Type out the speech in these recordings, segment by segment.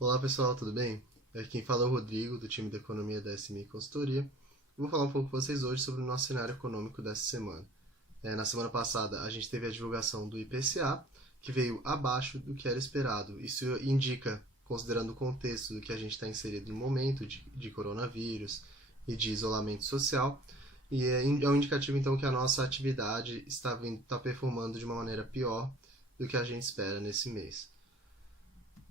Olá pessoal, tudo bem? Quem fala é o Rodrigo, do time de Economia da SMI Consultoria. Vou falar um pouco com vocês hoje sobre o nosso cenário econômico dessa semana. Na semana passada, a gente teve a divulgação do IPCA, que veio abaixo do que era esperado. Isso indica, considerando o contexto do que a gente está inserido no momento de coronavírus e de isolamento social, e é um indicativo então que a nossa atividade está performando de uma maneira pior do que a gente espera nesse mês.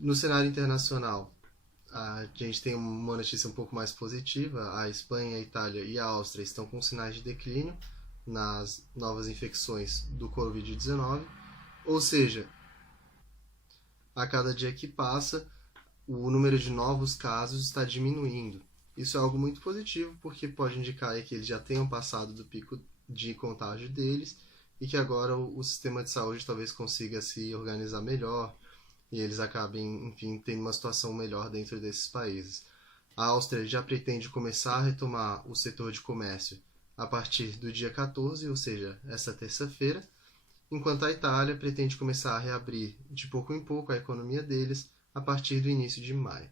No cenário internacional, a gente tem uma notícia um pouco mais positiva. A Espanha, a Itália e a Áustria estão com sinais de declínio nas novas infecções do Covid-19, ou seja, a cada dia que passa, o número de novos casos está diminuindo. Isso é algo muito positivo, porque pode indicar que eles já tenham passado do pico de contágio deles e que agora o sistema de saúde talvez consiga se organizar melhor e eles acabem, enfim, tendo uma situação melhor dentro desses países. A Áustria já pretende começar a retomar o setor de comércio a partir do dia 14, ou seja, essa terça-feira, enquanto a Itália pretende começar a reabrir de pouco em pouco a economia deles a partir do início de maio.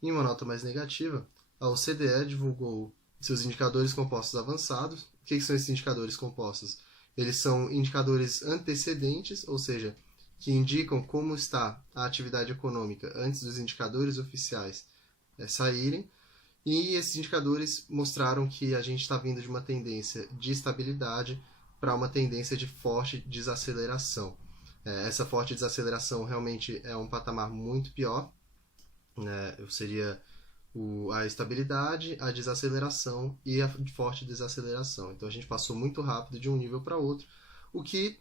Em uma nota mais negativa, a OCDE divulgou seus indicadores compostos avançados. O que são esses indicadores compostos? Eles são indicadores antecedentes, ou seja, que indicam como está a atividade econômica antes dos indicadores oficiais saírem, e esses indicadores mostraram que a gente está vindo de uma tendência de estabilidade para uma tendência de forte desaceleração. Essa forte desaceleração realmente é um patamar muito pior, né? Seria a estabilidade, a desaceleração e a forte desaceleração. Então a gente passou muito rápido de um nível para outro, o que,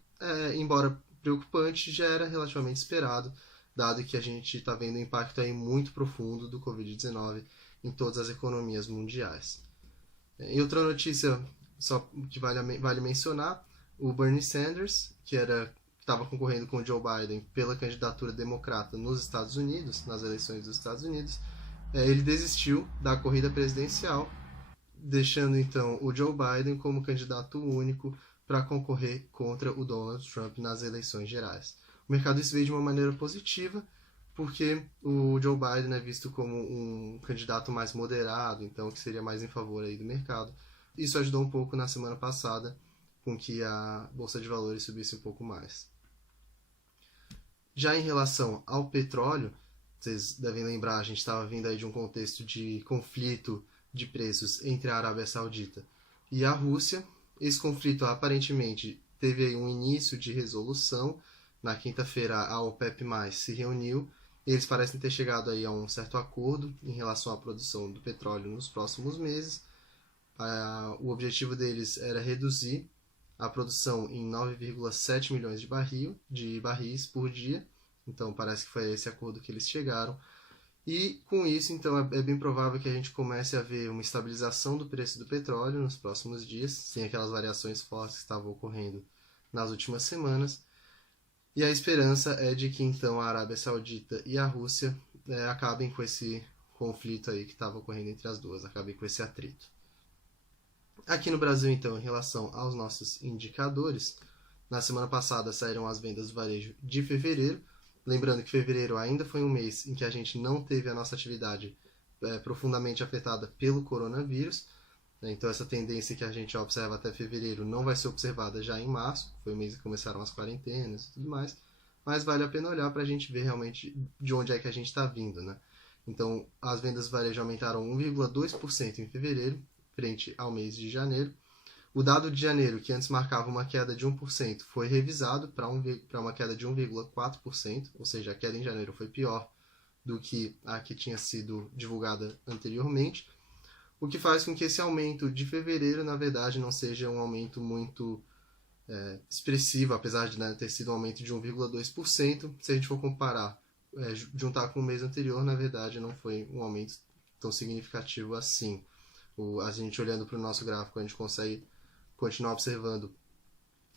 embora preocupante, já era relativamente esperado, dado que a gente está vendo um impacto aí muito profundo do Covid-19 em todas as economias mundiais. E outra notícia só que vale mencionar, o Bernie Sanders, que estava concorrendo com o Joe Biden pela candidatura democrata nos Estados Unidos, nas eleições dos Estados Unidos, ele desistiu da corrida presidencial, deixando então o Joe Biden como candidato único para concorrer contra o Donald Trump nas eleições gerais. O mercado isso veio de uma maneira positiva, porque o Joe Biden é visto como um candidato mais moderado, então que seria mais em favor aí do mercado. Isso ajudou um pouco na semana passada, com que a Bolsa de Valores subisse um pouco mais. Já em relação ao petróleo, vocês devem lembrar, a gente estava vindo aí de um contexto de conflito de preços entre a Arábia Saudita e a Rússia. Esse conflito aparentemente teve aí um início de resolução. Na quinta-feira a OPEP+, se reuniu e eles parecem ter chegado aí a um certo acordo em relação à produção do petróleo nos próximos meses. O objetivo deles era reduzir a produção em 9,7 milhões de barris por dia. Então parece que foi esse acordo que eles chegaram. E com isso, então, é bem provável que a gente comece a ver uma estabilização do preço do petróleo nos próximos dias, sem aquelas variações fortes que estavam ocorrendo nas últimas semanas. E a esperança é de que, então, a Arábia Saudita e a Rússia acabem com esse conflito aí que estava ocorrendo entre as duas, acabem com esse atrito. Aqui no Brasil, então, em relação aos nossos indicadores, na semana passada saíram as vendas do varejo de fevereiro. Lembrando que fevereiro ainda foi um mês em que a gente não teve a nossa atividade profundamente afetada pelo coronavírus. Então essa tendência que a gente observa até fevereiro não vai ser observada já em março, foi o mês que começaram as quarentenas e tudo mais. Mas vale a pena olhar para a gente ver realmente de onde é que a gente está vindo, né? Então as vendas do varejo aumentaram 1,2% em fevereiro, frente ao mês de janeiro. O dado de janeiro, que antes marcava uma queda de 1%, foi revisado para uma queda de 1,4%, ou seja, a queda em janeiro foi pior do que a que tinha sido divulgada anteriormente, o que faz com que esse aumento de fevereiro, na verdade, não seja um aumento muito expressivo, apesar de ter sido um aumento de 1,2%. Se a gente for comparar, juntar com o mês anterior, na verdade, não foi um aumento tão significativo assim. A gente olhando para o nosso gráfico, a gente consegue continuar observando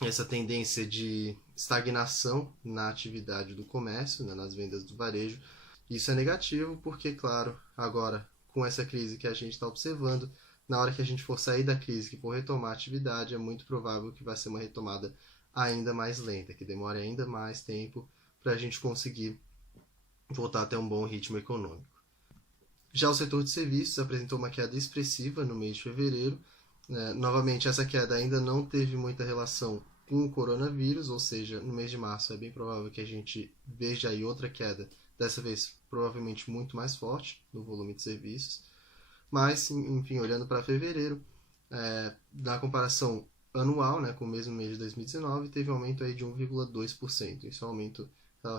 essa tendência de estagnação na atividade do comércio, né, nas vendas do varejo. Isso é negativo porque, claro, agora com essa crise que a gente está observando, na hora que a gente for sair da crise, que for retomar a atividade, é muito provável que vai ser uma retomada ainda mais lenta, que demore ainda mais tempo para a gente conseguir voltar a ter um bom ritmo econômico. Já o setor de serviços apresentou uma queda expressiva no mês de fevereiro. Novamente, essa queda ainda não teve muita relação com o coronavírus, ou seja, no mês de março é bem provável que a gente veja aí outra queda, dessa vez provavelmente muito mais forte no volume de serviços. Mas, enfim, olhando para fevereiro, na comparação anual, né, com o mesmo mês de 2019, teve um aumento aí de 1,2%. Isso é um aumento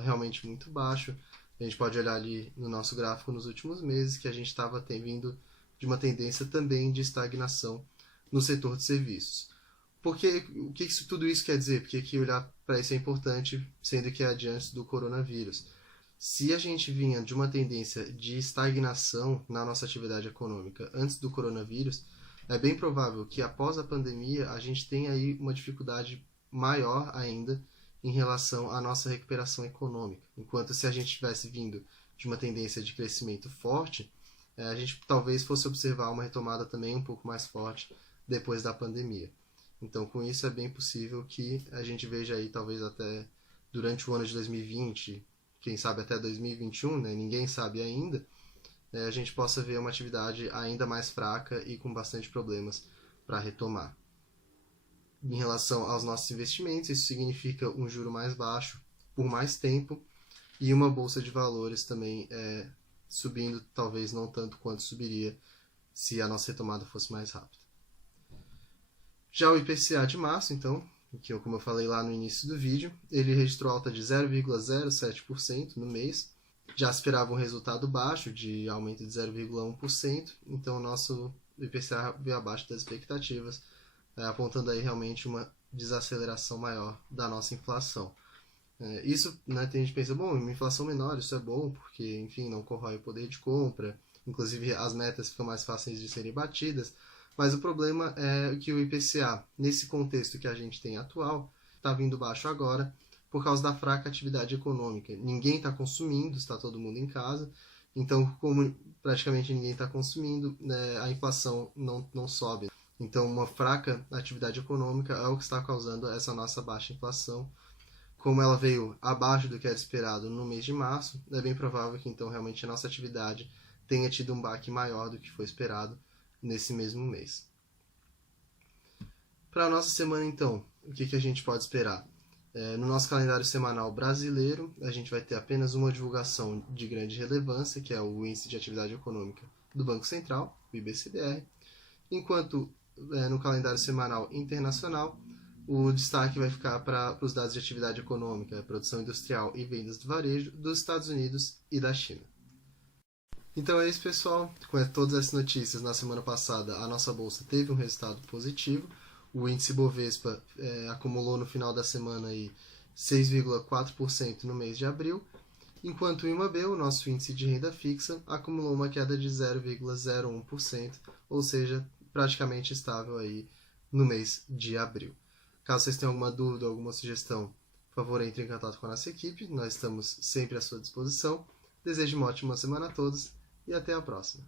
realmente muito baixo. A gente pode olhar ali no nosso gráfico nos últimos meses que a gente estava vindo de uma tendência também de estagnação no setor de serviços. Porque o que tudo isso quer dizer? Porque que olhar para isso é importante, sendo que é adiante do coronavírus. Se a gente vinha de uma tendência de estagnação na nossa atividade econômica antes do coronavírus, é bem provável que após a pandemia a gente tenha aí uma dificuldade maior ainda em relação à nossa recuperação econômica. Enquanto se a gente tivesse vindo de uma tendência de crescimento forte, a gente talvez fosse observar uma retomada também um pouco mais forte depois da pandemia. Então, com isso, é bem possível que a gente veja aí, talvez até durante o ano de 2020, quem sabe até 2021, né? Ninguém sabe ainda, a gente possa ver uma atividade ainda mais fraca e com bastante problemas para retomar. Em relação aos nossos investimentos, isso significa um juro mais baixo por mais tempo e uma bolsa de valores também subindo, talvez não tanto quanto subiria se a nossa retomada fosse mais rápida. Já o IPCA de março, então, que como eu falei lá no início do vídeo, ele registrou alta de 0,07% no mês. Já esperava um resultado baixo, de aumento de 0,1%, então o nosso IPCA veio abaixo das expectativas, apontando aí realmente uma desaceleração maior da nossa inflação. Isso, né, tem gente que pensa, bom, uma inflação menor, isso é bom, porque, enfim, não corrói o poder de compra, inclusive as metas ficam mais fáceis de serem batidas, mas o problema é que o IPCA, nesse contexto que a gente tem atual, está vindo baixo agora por causa da fraca atividade econômica. Ninguém está consumindo, está todo mundo em casa, então como praticamente ninguém está consumindo, a inflação não sobe. Então uma fraca atividade econômica é o que está causando essa nossa baixa inflação. Como ela veio abaixo do que era esperado no mês de março, é bem provável que então realmente a nossa atividade tenha tido um baque maior do que foi esperado nesse mesmo mês. Para a nossa semana, então, o que a gente pode esperar? No nosso calendário semanal brasileiro, a gente vai ter apenas uma divulgação de grande relevância, que é o Índice de Atividade Econômica do Banco Central, o IBCBR, enquanto no calendário semanal internacional, o destaque vai ficar para os dados de atividade econômica, produção industrial e vendas do varejo dos Estados Unidos e da China. Então é isso, pessoal. Com todas essas notícias, na semana passada a nossa bolsa teve um resultado positivo. O índice Bovespa acumulou no final da semana 6,4% no mês de abril, enquanto o IMAB, o nosso índice de renda fixa, acumulou uma queda de 0,01%, ou seja, praticamente estável aí no mês de abril. Caso vocês tenham alguma dúvida, alguma sugestão, por favor, entre em contato com a nossa equipe. Nós estamos sempre à sua disposição. Desejo uma ótima semana a todos e até a próxima.